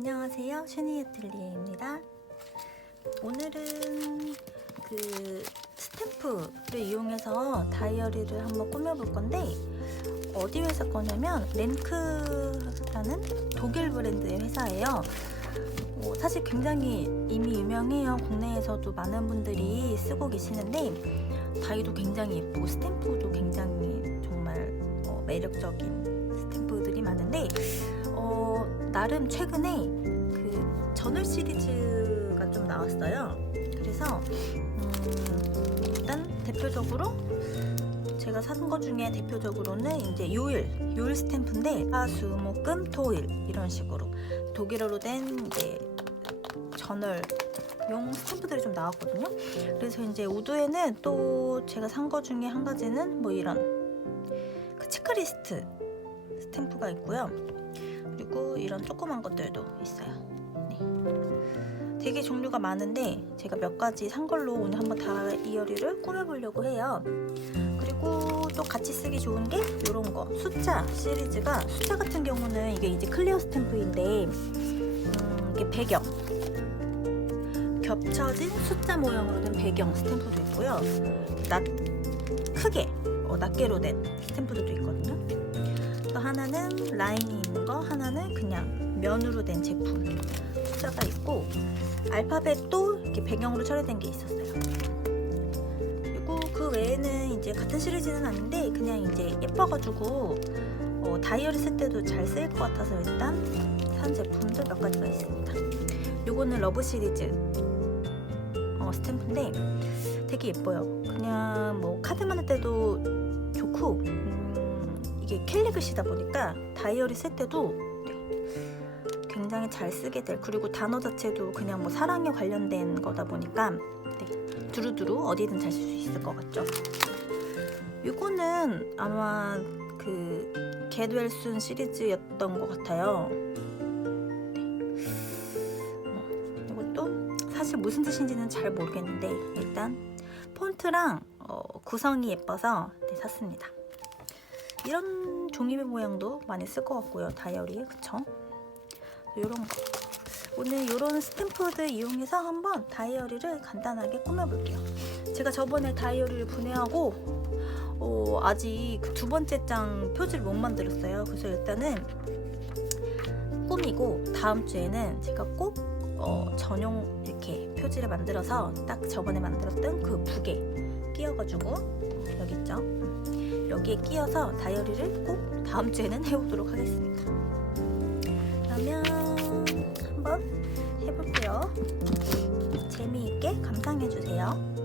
안녕하세요. 슈니 애틀리에입니다. 오늘은 그 스탬프를 이용해서 다이어리를 한번 꾸며볼 건데 어디 회사 거냐면 렌크라는 독일 브랜드의 회사예요. 어, 사실 굉장히 이미 유명해요. 국내에서도 많은 분들이 쓰고 계시는데 다이도 굉장히 예쁘고 스탬프도 굉장히 정말 어, 매력적인 스탬프들이 많은데 어, 나름 최근에 그 저널 시리즈가 좀 나왔어요. 그래서 음, 일단 대표적으로 제가 산거 중에 대표적으로는 이제 요일, 요일 스탬프인데 화, 수, 목, 금, 토일 이런 식으로 독일어로 된 이제 저널 용 스탬프들이 좀 나왔거든요. 그래서 이제 우드에는 또 제가 산 거 중에 한 가지는 뭐 이런 그 체크리스트 스탬프가 있고요. 그리고 이런 조그만 것들도 있어요. 네. 되게 종류가 많은데 제가 몇 가지 산 걸로 오늘 한번 다 이어리를 꾸며보려고 해요. 그리고 또 같이 쓰기 좋은 게 이런 거 숫자 시리즈가 숫자 같은 경우는 이게 이제 클리어 스탬프인데 음, 이게 배경 겹쳐진 숫자 모양으로 된 배경 스탬프도 있고요. 낮 크게 어, 낱개로 된 스탬프들도 있거든요. 또 하나는 라인이 있는 거, 하나는 그냥 면으로 된 제품 숫자가 있고 알파벳도 이렇게 배경으로 처리된 게 있었어요. 그리고 그 외에는 이제 같은 시리즈는 아닌데 그냥 이제 예뻐가지고 어, 다이어리 쓸 때도 잘 쓰일 것 같아서 일단 산 제품들 몇 가지가 있습니다. 요거는 러브 시리즈 어, 스탬프인데 되게 예뻐요. 그냥 뭐 카드만 할 때도 좋고 음, 이게 캘리글씨다 보니까 다이어리 쓸 때도 네, 굉장히 잘 쓰게 될 그리고 단어 자체도 그냥 뭐 사랑에 관련된 거다 보니까 네, 두루두루 어디든 잘 쓸 수 있을 것 같죠. 이거는 아마 그 게드웰순 시리즈였던 것 같아요. 네. 어, 이것도 사실 무슨 뜻인지는 잘 모르겠는데 일단 폰트랑 어, 구성이 예뻐서 네, 샀습니다. 이런 종이배 모양도 많이 쓸 것 같고요. 다이어리에 그쵸? 이런 거 오늘 이런 스탬프들 이용해서 한번 다이어리를 간단하게 꾸며볼게요. 제가 저번에 다이어리를 분해하고 어, 아직 그 두 번째 장 표지를 못 만들었어요. 그래서 일단은 꾸미고 다음 주에는 제가 꼭 어, 전용 이렇게 표지를 만들어서 딱 저번에 만들었던 그 북에 끼워가지고 여기 있죠. 여기에 끼워서 다이어리를 꼭 다음 주에는 해보도록 하겠습니다. 그러면 한번 해볼게요. 재미있게 감상해주세요.